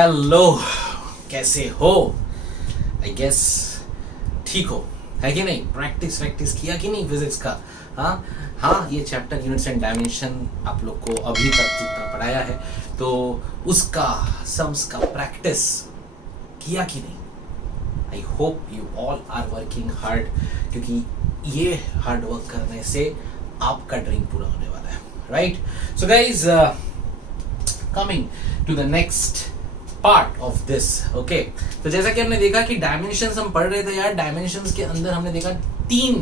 Hello, कैसे हो? I guess ठीक हो, है कि नहीं? प्रैक्टिस किया कि नहीं फिजिक्स का? हाँ, ये चैप्टर यूनिट्स एंड डायमेंशन आप लोग को अभी तक जितना पढ़ाया है तो उसका सम्स का प्रैक्टिस किया कि नहीं? I hope you all are working hard, क्योंकि ये हार्ड वर्क करने से आपका ड्रीम पूरा होने वाला है, right? So guys, coming to the next part of this, okay. तो जैसा कि हमने देखा कि डायमेंशंस हम पढ़ रहे थे यार, डायमेंशंस के अंदर हमने देखा 3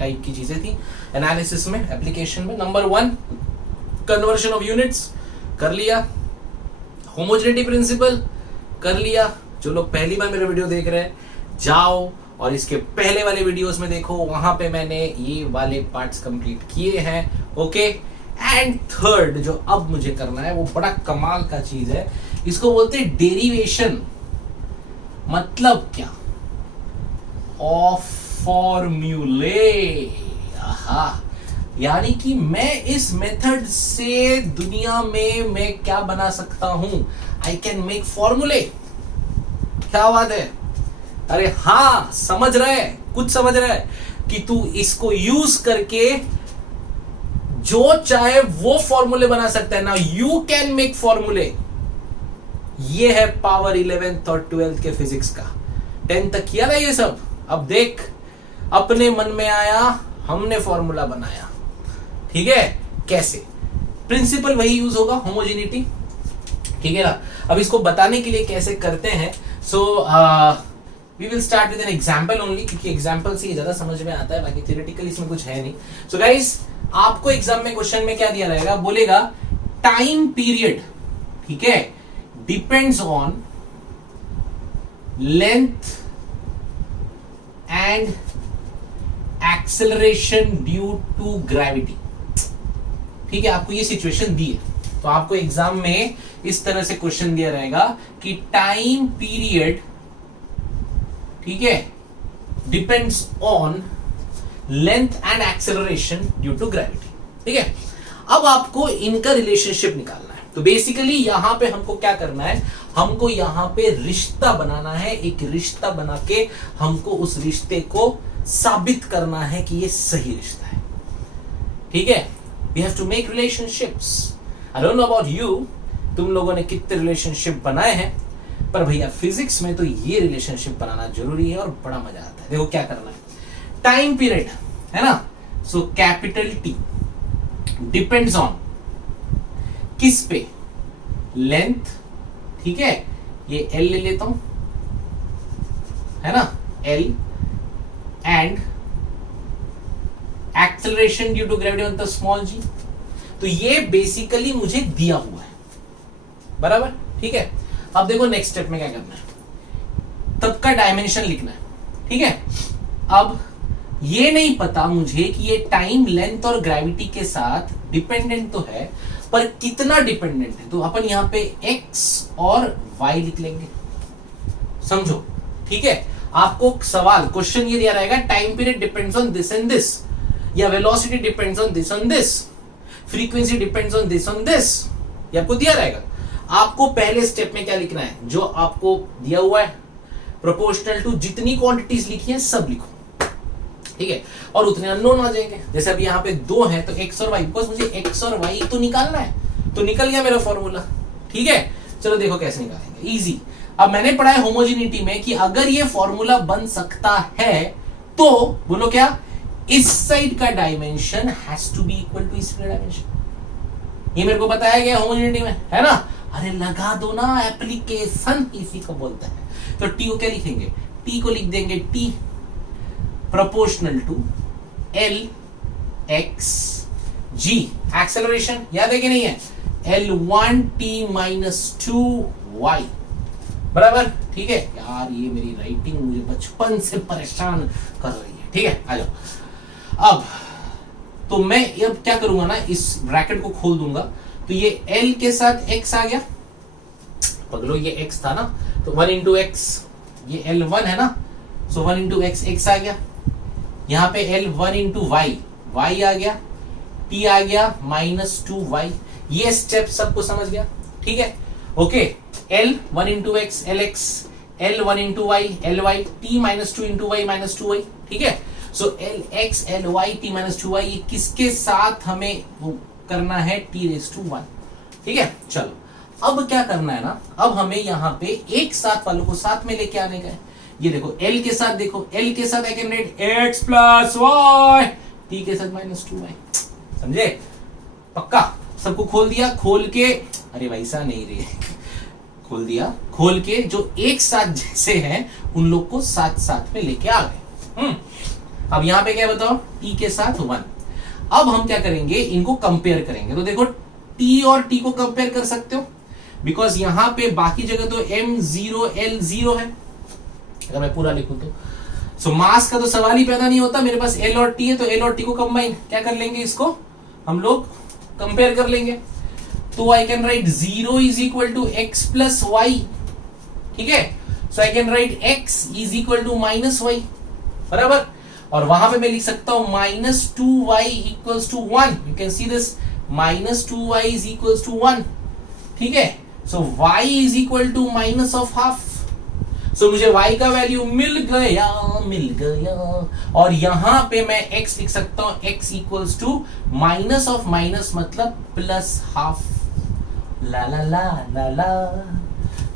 टाइप की चीजें थी एनालिसिस में, एप्लीकेशन में। नंबर 1 कन्वर्शन ऑफ यूनिट्स कर लिया, होमोजेनिटी प्रिंसिपल कर लिया। जो लोग पहली बार मेरा वीडियो देख रहे हैं, जाओ और इसके पहले वाले वीडियोस में देखो, वहां पे मैंने ये वाले पार्ट्स कंप्लीट किए हैं, ओके। एंड थर्ड जो अब मुझे करना है वो बड़ा कमाल का चीज है, इसको बोलते हैं डेरिवेशन। मतलब क्या? ऑफ फॉर्मूले। यानी कि मैं इस मेथड से दुनिया में मैं क्या बना सकता हूं? आई कैन मेक फॉर्मूले। क्या बात है? अरे हाँ, समझ रहा है, कुछ समझ रहा है कि तू इसको यूज करके जो चाहे वो फॉर्मूले बना सकता है ना। यू कैन मेक फॉर्मूले। ये है पावर 11th और 12th के फिजिक्स का। 10th तक किया ना ये सब। अब देख, अपने मन में आया, हमने फॉर्मूला बनाया, ठीक है? कैसे? प्रिंसिपल वही यूज होगा, होमोजेनिटी, ठीक है ना? अब इसको बताने के लिए कैसे करते हैं, so we will start with an example only, क्योंकि एग्जांपल से ये ज्यादा समझ में आता है, बाकी थ्योरेटिकल इसमें कुछ है नहीं। सो गाइस, आपको एग्जाम में क्वेश्चन में क्या दिया रहेगा? बोलेगा टाइम पीरियड, ठीक है, depends on length and acceleration due to gravity, ठीक है? आपको ये सिचुएशन दी है तो आपको एग्जाम में इस तरह से क्वेश्चन दिया रहेगा कि टाइम पीरियड, ठीक है, depends on length and acceleration due to gravity, ठीक है? अब आपको इनका रिलेशनशिप निकालना है। तो बेसिकली यहां पे हमको क्या करना है? हमको यहां पे रिश्ता बनाना है। एक रिश्ता बना के हमको उस रिश्ते को साबित करना है कि ये सही रिश्ता है, ठीक है? We have to make relationships. I don't know about you, तुम लोगों ने कितने रिलेशनशिप बनाए हैं, पर भैया फिजिक्स में तो ये रिलेशनशिप बनाना जरूरी है और बड़ा मजा आता है। देखो क्या करना है। टाइम पीरियड है ना, so capital T depends on किस पे? लेंथ, ठीक है? ये एल ले लेता हूं, है ना, L, and acceleration due to gravity मतलब स्मॉल जी। तो ये बेसिकली मुझे दिया हुआ है, बराबर, ठीक है? अब देखो नेक्स्ट स्टेप में क्या करना है, तब का डायमेंशन लिखना है, ठीक है? अब ये नहीं पता मुझे कि ये टाइम, लेंथ और ग्रेविटी के साथ डिपेंडेंट तो है, पर कितना डिपेंडेंट है? तो अपन यहां पे x और y लिख लेंगे, समझो, ठीक है? आपको सवाल, क्वेश्चन ये दिया रहेगा, time period depends on this and this, या velocity depends on this on this, frequency depends on this on this, ये आपको दिया रहेगा। आपको पहले स्टेप में क्या लिखना है? जो आपको दिया हुआ है, प्रोपोर्शनल टू जितनी क्वांटिटीज लिखी है सब लिखो, ठीक है? और उतने अननोन आ जाएंगे। जैसे अभी यहाँ पे 2 है तो x और y, बिकॉज मुझे x और y तो निकालना है, तो निकल गया मेरा फॉर्मूला, ठीक है? चलो देखो कैसे निकालेंगे, इजी। अब मैंने पढ़ा है होमोजेनिटी में कि अगर ये फॉर्मूला बन सकता है तो बोलो क्या? इस साइड का dimension has to be equal to इस डायमेंशन। ये मेरे को बताया गया होमोजेनिटी में, है ना? अरे लगा दो ना, एप्लीकेशन इसी को बोलते हैं। तो टी को क्या लिखेंगे? टी को लिख देंगे T proportional to L X G. Acceleration याद है कि नहीं है? L1 t माइनस 2y, बराबर, ठीक है? यार ये मेरी राइटिंग मुझे बचपन से परेशान कर रही है, ठीक है? आ जाओ। अब तो मैं अब क्या करूंगा ना, इस ब्रैकेट को खोल दूंगा, तो ये L के साथ x आ गया, पगलो ये x था ना, तो 1 इंटू एक्स, ये L1 है ना, सो 1 इंटू एक्स, x आ गया। यहां पे L1 इंटू वाई, y आ गया, t आ गया माइनस 2y। ये स्टेप सबको समझ गया, ठीक है? Okay, L 1 into X L X, L 1 into Y L Y, T minus 2 into Y minus 2 Y, ठीक है। So L X L Y T minus 2 Y, ये किसके साथ हमें वो करना है, T⁻1, ठीक है। चलो अब क्या करना है ना, अब हमें यहाँ पे एक साथ वालों को साथ में लेके आने का है। ये देखो L के साथ, देखो L के साथ I can write x plus Y, T के साथ माइनस 2y, समझे, पक्का। सबको खोल दिया, खोल के, अरे वैसा नहीं रे खोल दिया, खोल के जो एक साथ जैसे हैं उन लोग को साथ साथ में लेके आ गए। अब यहां पे क्या बताओ, T के साथ 1। अब हम क्या करेंगे, इनको कंपेयर करेंगे। तो देखो T और T को कंपेयर कर सकते हो, बिकॉज यहां पे बाकी जगह तो M0 L0 है, अगर मैं पूरा लिखूं तो। सो मास का तो सवाल ही पैदा नहीं होता, मेरे पास L और T है, तो L और T को कंबाइन क्या कर लेंगे, इसको हम लोग कंपेयर कर लेंगे। तो I can write 0 is equal to X plus Y, ठीक है। So I can write x is equal to minus Y, बराबर। और वहां पे मैं लिख सकता हूं minus 2y equals to 1, you can see this, minus 2y is equals to 1, ठीक है। So y is equal to minus of half. So मुझे y का वैल्यू मिल गया। और यहां पे मैं x लिख सकता हूं, x equals to minus of minus मतलब प्लस हाफ। ला ला ला ला ला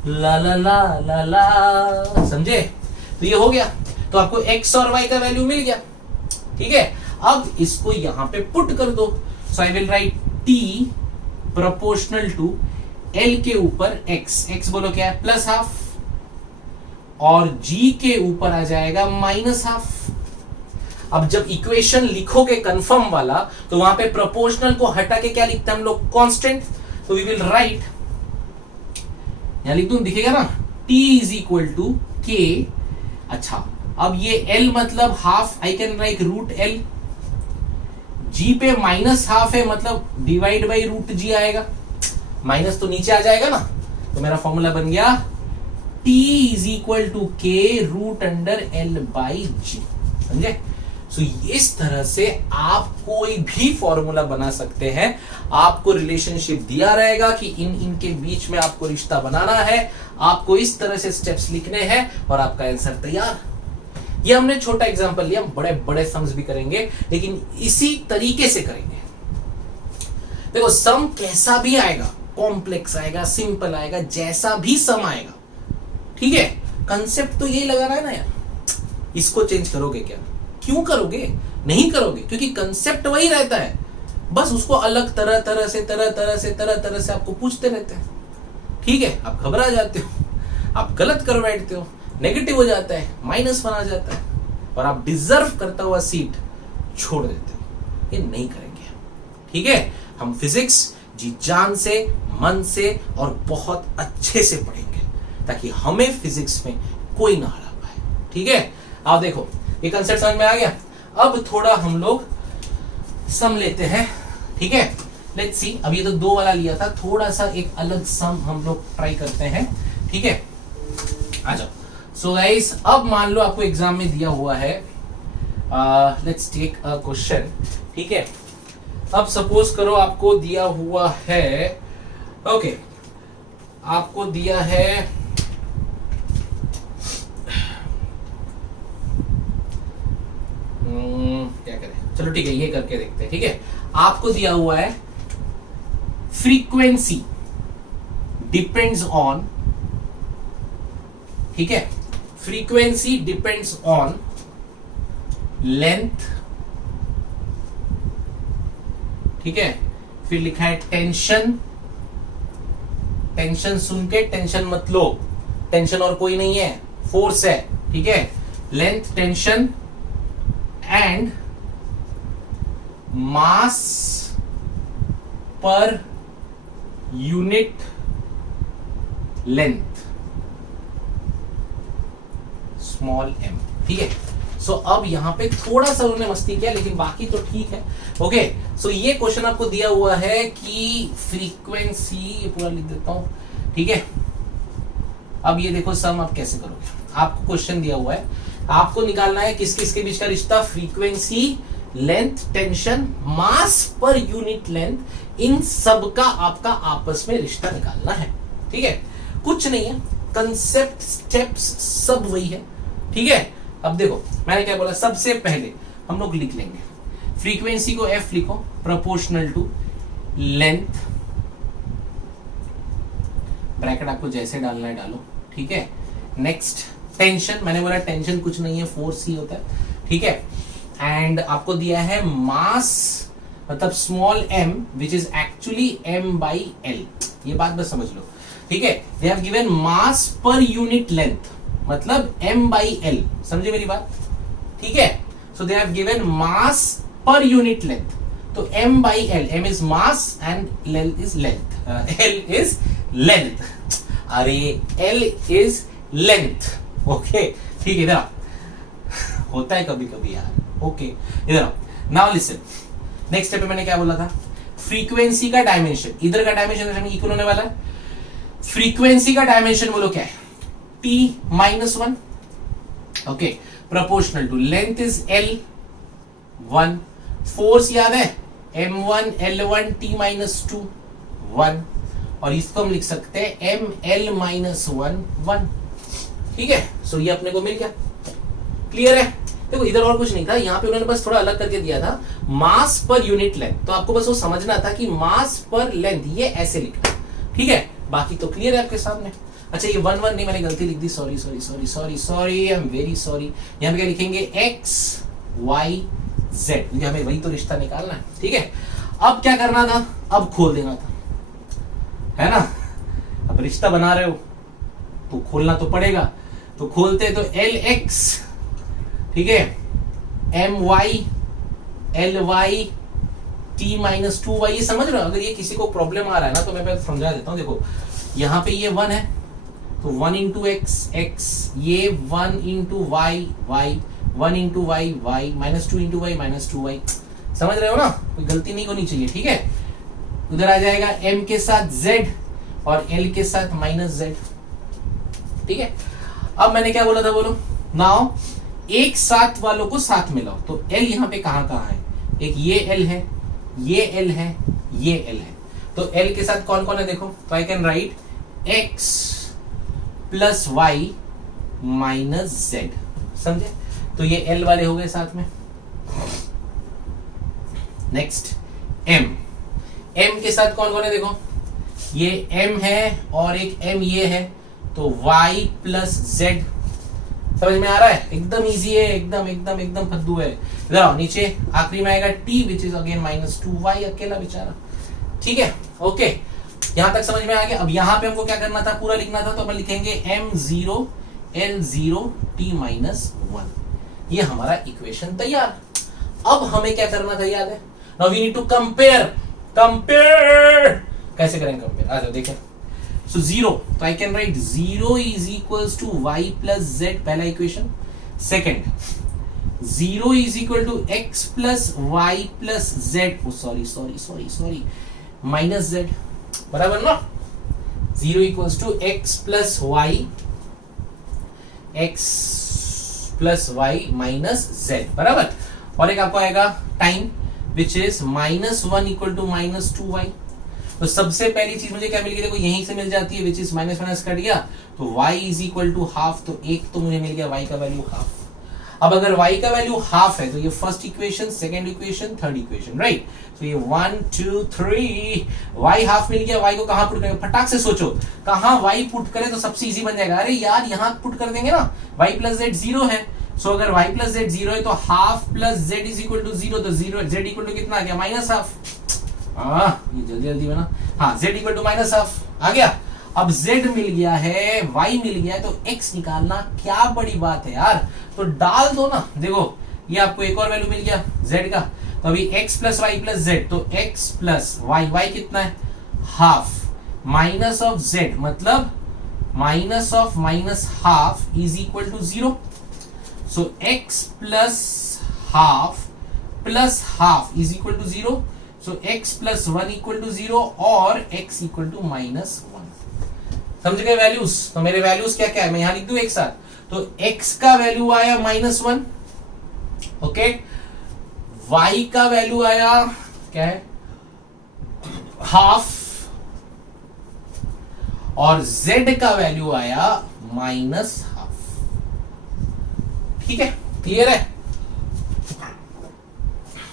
ला ला ला ला ला, समझे। तो ये हो गया, तो आपको x और y का वैल्यू मिल गया, ठीक है। अब इसको यहां पे पुट कर दो। So I will write t proportional to L के ऊपर x बोलो क्या है, प्लस हाफ, और G के ऊपर आ जाएगा माइनस हाफ। अब जब इक्वेशन लिखोगे कंफर्म वाला, तो वहां पे प्रोपोर्शनल को हटा के क्या लिखते हैं हम लोग, कांस्टेंट। तो वी विल राइट, यहां लिख दूं, दिखेगा ना, T is equal to K। अच्छा, अब ये L मतलब half, I can write root L। G पे माइनस हाफ है, मतलब डिवाइड बाई रूट G आएगा, माइनस तो नीचे आ जाएगा ना। तो मेरा फॉर्मूला बन गया T is equal to K root under L by G, समझे। सो इस तरह से आप कोई भी फॉर्मूला बना सकते हैं। आपको रिलेशनशिप दिया रहेगा कि इनके बीच में आपको रिश्ता बनाना है, आपको इस तरह से स्टेप्स लिखने हैं और आपका आंसर तैयार। ये हमने छोटा एग्जांपल लिया, बड़े बड़े सम्स भी करेंगे, लेकिन इसी तरीके से करेंगे। देखो सम कैसा भी आएगा, कॉम्प्लेक्स आएगा, सिंपल आएगा, जैसा भी सम आएगा, ठीक है, कंसेप्ट तो यही लगा रहा है ना यार। इसको चेंज करोगे क्या, क्यों करोगे, नहीं करोगे, क्योंकि कंसेप्ट वही रहता है, बस उसको अलग तरह तरह से आपको पूछते रहते हैं, ठीक है। आप घबरा जाते हो, आप गलत कर बैठते हो, नेगेटिव हो जाता है, माइनस बना जाता है, और आप डिजर्व करता हुआ सीट छोड़ देते हो। ये नहीं करेंगे, ठीक है। हम फिजिक्स जी जान से, मन से और बहुत अच्छे से पढ़ेंगे, ताकि हमें फिजिक्स में कोई ना हरा पाए, ठीक है। आप देखो ये कंसेप्ट समझ में आ गया। अब थोड़ा हम लोग सम लेते हैं, ठीक है। लेट्स सी, अब ये तो 2 वाला लिया था, थोड़ा सा एक अलग सम हम लोग ट्राई करते हैं, ठीक है। आ जाओ। सो गाइस, अब मान लो आपको एग्जाम में दिया हुआ है, लेट्स टेक अ क्वेश्चन, ठीक है। अब सपोज करो आपको दिया हुआ है, ओके, आपको दिया है क्या करें, चलो ठीक है, ये करके देखते हैं, ठीक है। आपको दिया हुआ है फ्रीक्वेंसी डिपेंड्स ऑन, ठीक है, फ्रीक्वेंसी डिपेंड्स ऑन लेंथ, ठीक है। फिर लिखा है टेंशन, टेंशन सुन के टेंशन मत लो, टेंशन और कोई नहीं है, फोर्स है, ठीक है। Length, tension and mass per unit length, small m, ठीक है। सो अब यहां पे थोड़ा सा उन्होंने मस्ती किया, लेकिन बाकी तो ठीक है, ओके। सो ये क्वेश्चन आपको दिया हुआ है कि फ्रीक्वेंसी, ये पूरा लिख देता हूं, ठीक है। अब ये देखो सम आप कैसे करोगे, आपको क्वेश्चन दिया हुआ है, आपको निकालना है किस किस के बीच का रिश्ता, फ्रीक्वेंसी, लेंथ, टेंशन, मास पर यूनिट लेंथ, इन सब का आपका आपस में रिश्ता निकालना है, ठीक है। कुछ नहीं है, कंसेप्ट स्टेप्स सब वही है, ठीक है। अब देखो मैंने क्या बोला, सबसे पहले हम लोग लिख लेंगे फ्रीक्वेंसी को एफ लिखो प्रोपोर्शनल टू लेंथ, ब्रैकेट आपको जैसे डालना है डालो, ठीक है। नेक्स्ट टेंशन, मैंने बोला टेंशन कुछ नहीं है, फोर्स ही होता है, ठीक है। एंड आपको दिया है मास मतलब small m which is actually m by l, ये बात बस समझ लो, ठीक है। They have given mass per unit length मतलब m बाई l, समझे मेरी बात, ठीक है। सो they have given mass per unit length, तो m by l, m is mass and l is length, l is length, अरे l इज लेंथ, ओके ठीक है। इधर होता है कभी कभी यार, ओके इधर नाउ लिसन। नेक्स्ट स्टेप पे मैंने क्या बोला था, फ्रीक्वेंसी का डायमेंशन, इधर का डायमेंशन इक्वल होने वाला है, फ्रीक्वेंसी का डायमेंशन बोलो क्या है, t minus 1, okay, proportional to length is l1, force याद है m1 l1 t माइनस 2 1, और इसको हम लिख सकते हैं ml माइनस 1 1, ठीक है। सो ये अपने को मिल गया, क्लियर है। देखो इधर और कुछ नहीं था, यहाँ पे उन्होंने बस थोड़ा अलग करके दिया था मास पर यूनिट लेंथ, तो आपको बस वो समझना था कि मास पर लेंथ ये ऐसे लिखना, ठीक है। बाकी तो क्लियर है आपके सामने। अच्छा ये 1 1 नहीं, मैंने गलती लिख दी, sorry sorry sorry sorry sorry, I am very sorry. यहाँ पे क्या लिखेंगे x y z, मुझे हमें वही तो रिश्ता निकालना है, ठीक है। अब क्या करना था, अब खोल देना था, है ना। अब रिश्ता बना रहे हो तो खोलना तो पड़ेगा, तो खोलते तो lx, ठीक है, my ly t minus 2y, ये समझ रहे हो। अगर ये किसी को प्रॉब्लम आ रहा है ना तो मैं समझा देता हूं। देखो यहाँ पे ये 1 है तो 1 इंटू एक्स एक्स, ये 1 into Y Y, 1 into Y Y, minus 2 into Y minus 2y, समझ रहे हो ना, कोई गलती नहीं होनी चाहिए, ठीक है। उधर आ जाएगा m के साथ z और l के साथ माइनस z, ठीक है। अब मैंने क्या बोला था बोलो, नाउ एक साथ वालों को साथ मिलाओ, तो l यहाँ पे कहां कहां है, एक ये l है, ये l है, ये l है, तो l के साथ कौन कौन है देखो, तो I can write x plus Y minus z, समझे। तो ये l वाले हो गए साथ में। नेक्स्ट m, m के साथ कौन कौन है देखो, ये m है और एक m ये है, तो y प्लस z, समझ में आ रहा है, एकदम इजी है, एकदम एकदम एकदम फद्दू है। इधर आओ नीचे, आखिरी में आएगा t which is again minus 2y, अकेला बेचारा, ठीक है, ओके यहां तक समझ में आ गया। अब यहां पे हमको क्या करना था, पूरा लिखना था, तो अपन लिखेंगे m0 l0 t माइनस 1, ये हमारा इक्वेशन तैयार। अब हमें क्या करना था याद है, now we need to compare, compare कैसे करेंगे कंपेयर, आ जाओ देखें। सो 0, तो I can write 0 is equals to y plus z, पहला equation. Second 0 is equal to x plus y plus z, sorry sorry sorry sorry minus z, बराबर ना। 0 equals to x plus y minus z, बराबर। और एक आपको आएगा time which is minus 1 equal to minus 2y, तो सबसे पहली चीज मुझे क्या मिल गई देखो, यहीं से मिल जाती है, which is minus minus cut गया, तो y is equal to half, तो एक तो मुझे मिल गया y का वैल्यू हाफ। अब अगर y का वैल्यू हाफ है तो ये first equation, second equation, third equation, right. तो ये 1 2 3, y हाफ मिल गया, y को कहां पुट करेंगे, फटाक से सोचो कहां y पुट करें तो सबसे इजी बन जाएगा। अरे यार यहाँ पुट कर देंगे ना, y प्लस z 0 है, सो अगर y प्लस z 0 है तो half plus z is equal to 0, तो 0 z इक्वल टू कितना आ गया, माइनस हाफ। ये जल्दी जल्दी बना, हाँ z equal to minus half आ गया। अब z मिल गया है, y मिल गया है, तो x निकालना क्या बड़ी बात है यार, तो डाल दो ना। देखो ये आपको एक और वैल्यू मिल गया z का, तो अभी x plus y plus z, तो x प्लस वाई, वाई कितना है हाफ, माइनस ऑफ z मतलब minus of minus half is equal to 0, so x plus half is equal to 0, so x plus 1 equal to 0 और x equal to minus 1, समझ गए values. तो मेरे values क्या क्या है, मैं यहां लिख दूं एक साथ, तो x का वैल्यू आया माइनस 1, ओके, y का वैल्यू आया क्या है हाफ, और z का वैल्यू आया -12। ठीक है, क्लियर है?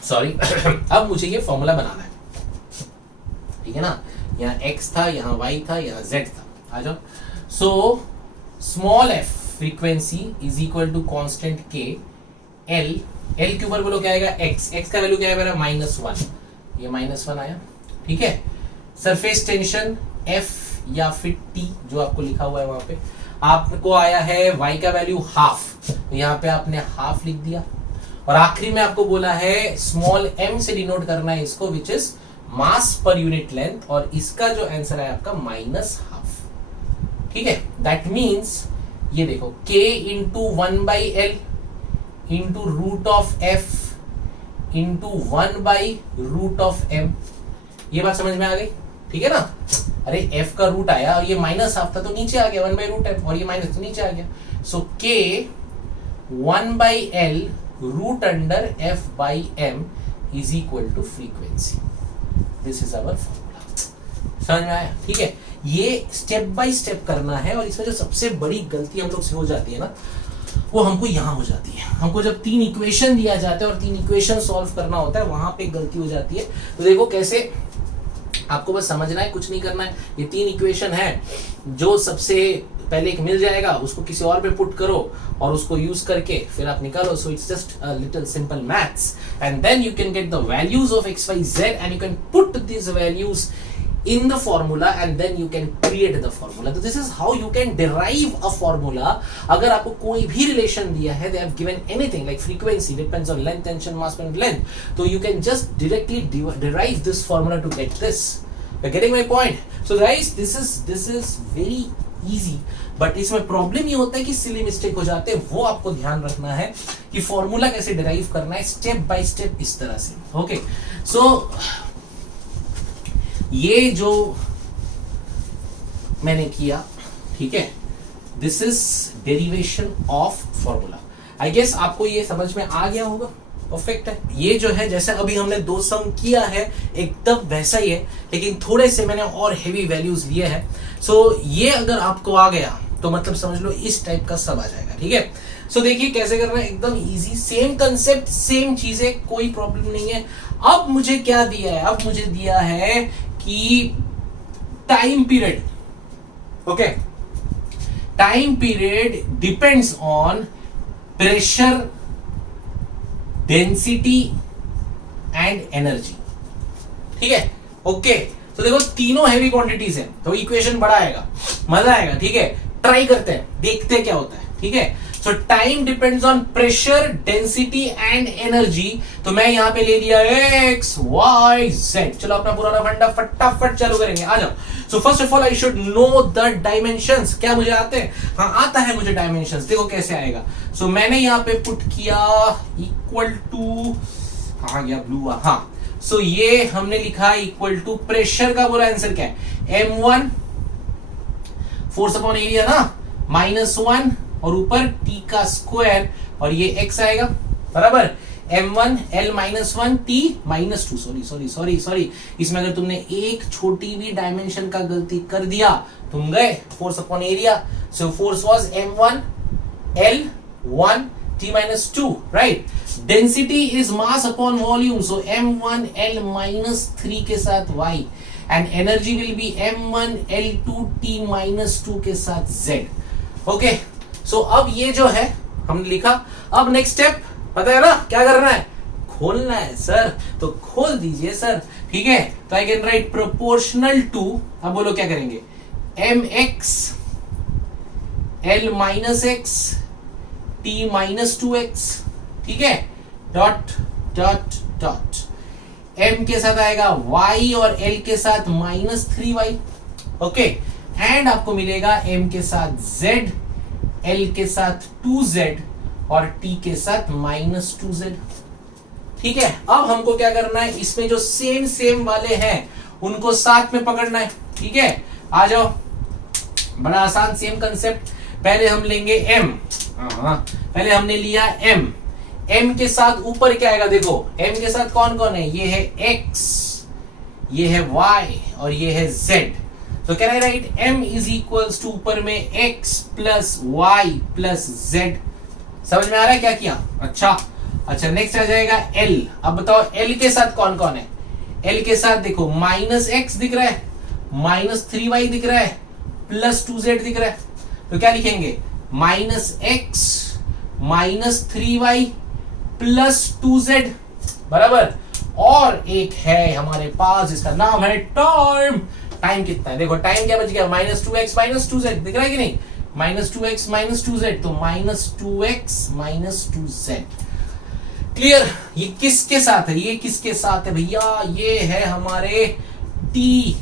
सॉरी अब मुझे ये फॉर्मूला बनाना है, ठीक है ना। यहाँ x था, यहाँ y था, यहाँ z था। आ जाओ। So small f frequency is equal to constant k l के ऊपर बोलो क्या आएगा, x का वैल्यू क्या है मेरा -1, ये -1 आया। ठीक है, सरफेस टेंशन f या फिर t जो आपको लिखा हुआ है वहां पे, आपको आया है y का वैल्यू हाफ, तो यहाँ पे आपने हाफ लिख दिया। और आखिरी में आपको बोला है स्मॉल m से डिनोट करना है इसको, which is mass per unit length, और इसका जो आंसर है आपका -12। ठीक है, दैट मीन्स ये देखो k into 1/l into root of f into 1/√m। ये बात समझ में आ गई? ठीक है ना। अरे f का रूट आया और ये -12 था तो नीचे आ गया 1/√m, और ये माइनस तो नीचे आ गया। So k 1/l root under f/m is equal to frequency. This is our formula. समझ में आया? ठीक है, ये स्टेप बाय स्टेप करना है। और इसमें जो सबसे बड़ी गलती हम लोग से हो जाती है ना, वो हमको यहां हो जाती है। हमको जब 3 इक्वेशन दिया जाता है और 3 इक्वेशन सॉल्व करना होता है, वहां पे गलती हो जाती है। तो देखो कैसे, आपको बस समझना है, कुछ नहीं करना है। ये 3 इक्वेशन है, जो सबसे पहले एक मिल जाएगा उसको किसी और पे पुट करो और उसको यूज करके फिर आप निकालो। So it's just a little simple maths, and then you can get the values of x, y, z and you can put these values in the formula and then you can create the formula. So this is how you can derive a formula. अगर आपको कोई भी relation दिया है, they have given anything like frequency depends on length, tension, mass and length, so you can just directly derive this formula to get this. You're getting my point? So guys, this is very easy, but इसमें problem ये होता है कि silly mistake हो जाते हैं। वो आपको ध्यान रखना है कि फॉर्मूला कैसे डिराइव करना है स्टेप बाय स्टेप, इस तरह से। ओके, सो ये जो मैंने किया, ठीक है, this is derivation of formula. I guess आपको ये समझ में आ गया होगा। परफेक्ट है। ये जो है, जैसे अभी हमने 2 सम किया है एकदम वैसा ही है, लेकिन थोड़े से मैंने और हेवी वैल्यूज लिए हैं। सो ये अगर आपको आ गया तो मतलब समझ लो इस टाइप का सब आ जाएगा। ठीक है, सो देखिए कैसे करना है, एकदम इजी, सेम कंसेप्ट, सेम चीजें, कोई प्रॉब्लम नहीं है। अब मुझे क्या दिया है, अब मुझे दिया है कि time period, okay, time period depends on pressure, density and energy. ठीक है, ओके। तो देखो तीनों हैवी क्वांटिटीज हैं, तो इक्वेशन बड़ा आएगा, मजा आएगा। ठीक है, ट्राई करते हैं, देखते हैं क्या होता है। ठीक है, सो time depends on pressure, density and energy. तो मैं यहां पे ले लिया एक्स, वाई, जेड। चलो अपना पुराना फंडा फटाफट चालू करेंगे, आ जाओ। So first of all I should know the dimensions. क्या मुझे आते हैं? हाँ, आता है मुझे डायमेंशंस। देखो कैसे आएगा। सो मैंने यहां पे पुट किया इक्वल टू, कहां गया ब्लू, हाँ। सो ये हमने लिखा इक्वल टू प्रेशर का बोला आंसर क्या है, m1 फोर्स अपॉन एरिया ना, -1 और ऊपर t का स्क्वायर, और ये x आएगा बराबर m1 l -1 t -2। सॉरी, इसमें अगर तुमने एक छोटी भी डायमेंशन का गलती कर दिया, तुम गए force upon area. So force was m1 l 1 t -2, right. Density is mass upon volume, so m1 l -3 के साथ y, and energy will be m1 l2 t -2 के साथ z। ओके, सो अब ये जो है हमने लिखा। अब नेक्स्ट स्टेप पता है ना क्या करना है, खोलना है सर, तो खोल दीजिए सर। ठीक है, तो I can write proportional to, अब बोलो क्या करेंगे, mx l -x t -2x, ठीक है, डॉट डॉट डॉट, m के साथ आएगा y और l के साथ -3y, ओके, एंड आपको मिलेगा m के साथ z, l के साथ 2z और t के साथ -2z। ठीक है, अब हमको क्या करना है, इसमें जो सेम वाले हैं उनको साथ में पकड़ना है। ठीक है, आ जाओ, बड़ा आसान, सेम कंसेप्ट। पहले हम लेंगे m, पहले हमने लिया m के साथ ऊपर क्या आएगा, देखो m के साथ कौन कौन है, ये है x, ये है y और ये है z। तो can I write m is equals to ऊपर में x plus y plus z। समझ में आ रहा है क्या किया? अच्छा नेक्स्ट आ जाएगा l। अब बताओ l के साथ कौन कौन है? l के साथ देखो माइनस x दिख रहा है, माइनस 3y दिख रहा है, प्लस 2z दिख रहा है। तो क्या लिखेंगे? Minus x minus 3y plus 2z बराबर। और एक है हमारे पास जिसका नाम है टाइम। टाइम कितना है? देखो टाइम क्या बच गया? माइनस 2x माइनस 2z दिख रहा है कि नहीं? माइनस 2x माइनस 2z, तो minus 2x minus 2z। Clear? ये किसके साथ है? ये किसके साथ है भैया? ये है हमारे t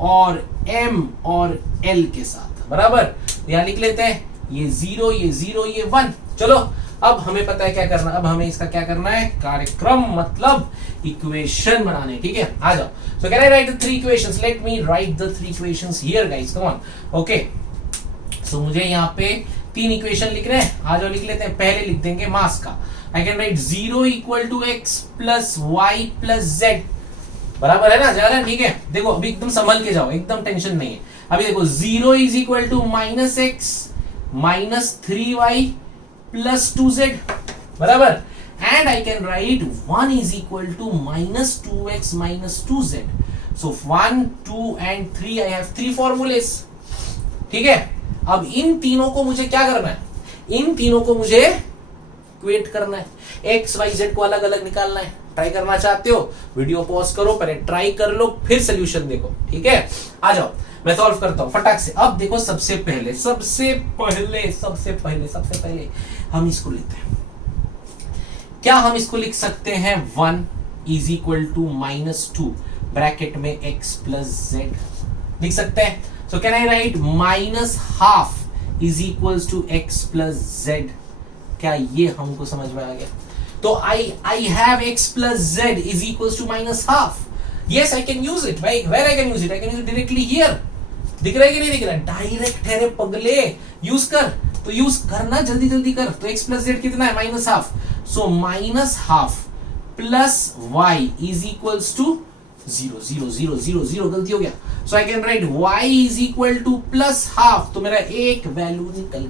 और m और l के साथ बराबर। यहां लिख लेते हैं ये 0 ये 0 ये 1। चलो अब हमें पता है क्या करना। अब हमें इसका क्या करना है? कार्यक्रम मतलब इक्वेशन बनाने। ठीक है, आ जाओ। So can I write the 3 equations? Let me write the 3 equations here guys, come on. Okay, so मुझे यहाँ पे 3 इक्वेशन लिख रहे हैं। आ जाओ लिख लेते हैं। पहले लिख देंगे मास का। I can write 0 equal to x plus y plus z बराबर है ना? जा रहा है? ठीक है, देखो अभी एकदम संभल के जाओ, एकदम टेंशन नहीं है। अभी देखो 0 is equal to minus x minus 3y plus 2z बराबर। And I can write 1 is equal to minus 2x minus 2z। So 1 2 and 3 I have 3 formulas. ठीक है, अब इन तीनों को मुझे क्या करना है? इन तीनों को मुझे इक्वेट करना है। x y z को अलग अलग निकालना है। ट्राई करना चाहते हो? वीडियो पॉज करो, पहले ट्राई कर लो, फिर सोल्यूशन देखो। ठीक है, आ जाओ मैं सॉल्व करता हूं फटाक से। अब देखो सबसे पहले हम इसको लेते हैं। क्या हम इसको लिख सकते हैं? 1 is equal to minus 2 bracket में x प्लस z लिख सकते हैं। So can I write minus half is equals to x plus z। क्या ये हमको समझ में आ गया? तो I have x plus z is equals to minus half. Yes, I can use it. Where I can use it? I can use it directly here. दिख रहा है कि नहीं दिख रहा? डायरेक्ट है रे पगले, यूज कर। तो यूज करना, जल्दी जल्दी कर। तो x प्लस z कितना है? Minus half. So minus half plus y is equals to 0 0 0 0 0 गलती हो गया। So I can write y is equal to plus half. तो मेरा एक वैल्यू निकल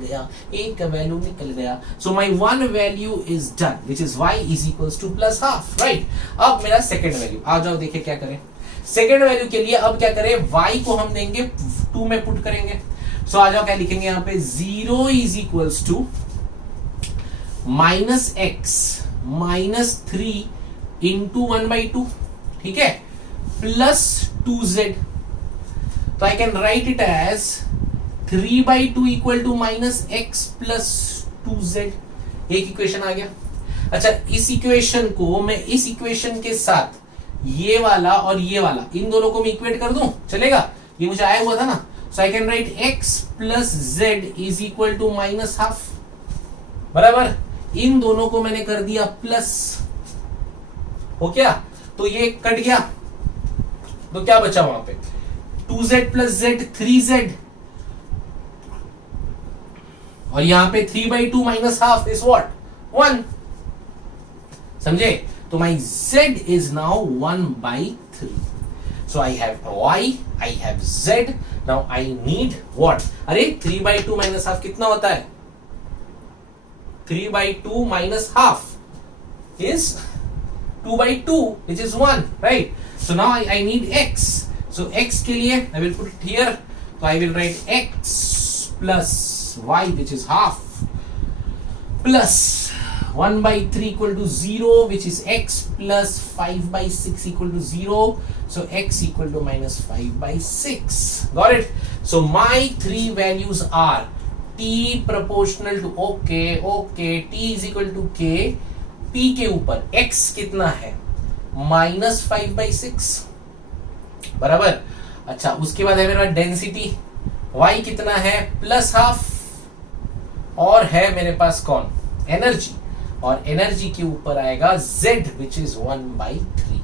गया, so my 1 value is done which is y is equals to plus half. Right, अब मेरा सेकेंड वैल्यू। आ जाओ देखिए क्या करें। सेकेंड वैल्यू के लिए अब क्या करें? y को हम देंगे 2 में पुट करेंगे। सो आ जाओ क्या लिखेंगे यहाँ पे? 0 is equals to minus x minus 3 into 1/2। ठीक है, प्लस 2z। तो I can write it as 3/2 equal to minus x plus 2z। एक इक्वेशन आ गया। अच्छा, इस इक्वेशन को मैं इस इक्वेशन के साथ ये वाला और ये वाला, इन दोनों को मैं इक्वेट कर दूं, चलेगा? ये मुझे आया हुआ था ना। So I can write x plus z is equal to minus half बराबर। इन दोनों को मैंने कर दिया प्लस, हो क्या? तो ये कट गया, तो क्या बचा वहां पे? 2z प्लस z 3z, और यहां पे 3/2 माइनस हाफ इज व्हाट? 1। समझे? तो माई z is now 1/3। So I have y, I have z, now I need what? अरे 3/2 माइनस हाफ कितना होता है? 3/2 minus half is 2/2 which is 1, right? So now I need x. So x के लिए I will put it here. So I will write x plus y which is half plus 1/3 equal to 0 which is x plus 5/6 equal to 0. So x equal to minus 5/6. Got it? So my 3 values are t proportional to okay t is equal to k, p के ऊपर x कितना है? Minus 5/6 बराबर। अच्छा, उसके बाद है मेरा डेंसिटी y कितना है? प्लस हाफ, और है मेरे पास कौन? एनर्जी, और एनर्जी के ऊपर आएगा z which is 1/3।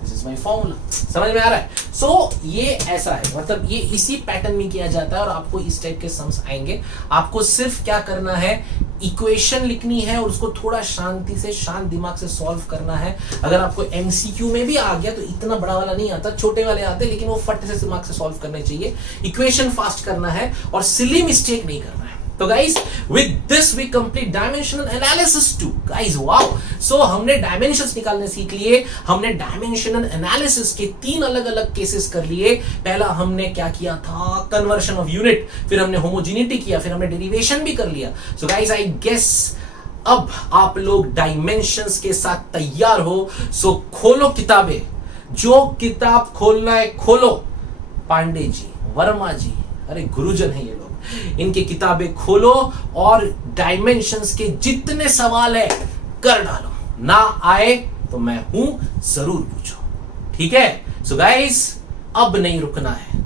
This is my formula. समझ में आ रहा है? सो ये ऐसा है, मतलब ये इसी पैटर्न में किया जाता है और आपको इस टाइप के सम्स आएंगे। आपको सिर्फ क्या करना है इक्वेशन लिखनी है और उसको थोड़ा शांति से, शांत दिमाग से सॉल्व करना है। अगर आपको एमसीक्यू में भी आ गया तो इतना बड़ा वाला नहीं आता, छोटे वाले आते, लेकिन वो फट से दिमाग से सॉल्व करने चाहिए। इक्वेशन फास्ट करना है और सिली मिस्टेक नहीं करना है। तो guys with this we complete dimensional analysis two. Guys wow, so हमने डायमेंशंस निकालने सीख लिए, हमने डायमेंशनल एनालिसिस के 3 अलग अलग केसेस कर लिए। पहला हमने क्या किया था, कन्वर्शन ऑफ यूनिट, फिर हमने होमोजेनिटी किया, फिर हमने डेरिवेशन भी कर लिया। सो गाइस आई गेस अब आप लोग डायमेंशंस के साथ तैयार हो। सो खोलो किताबें, जो किताब खोलना है खोलो। पांडे जी, वर्मा जी, अरे गुरुजन है ये लोग, इनकी किताबें खोलो और डायमेंशंस के जितने सवाल है कर डालो। ना आए तो मैं हूं, जरूर पूछो, ठीक है। सो गाइस अब नहीं रुकना है,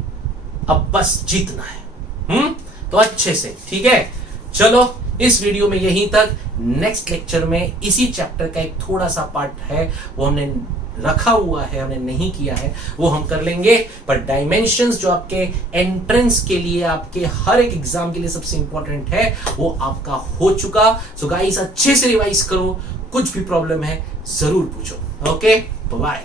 अब बस जीतना है। तो अच्छे से, ठीक है। चलो इस वीडियो में यहीं तक। नेक्स्ट लेक्चर में इसी चैप्टर का एक थोड़ा सा पार्ट है, वो हमने रखा हुआ है, हमने नहीं किया है, वो हम कर लेंगे। पर डायमेंशंस जो आपके एंट्रेंस के लिए, आपके हर एक एग्जाम के लिए सबसे इंपॉर्टेंट है, वो आपका हो चुका। सो गाइस अच्छे से रिवाइज करो, कुछ भी प्रॉब्लम है जरूर पूछो। Okay, bye.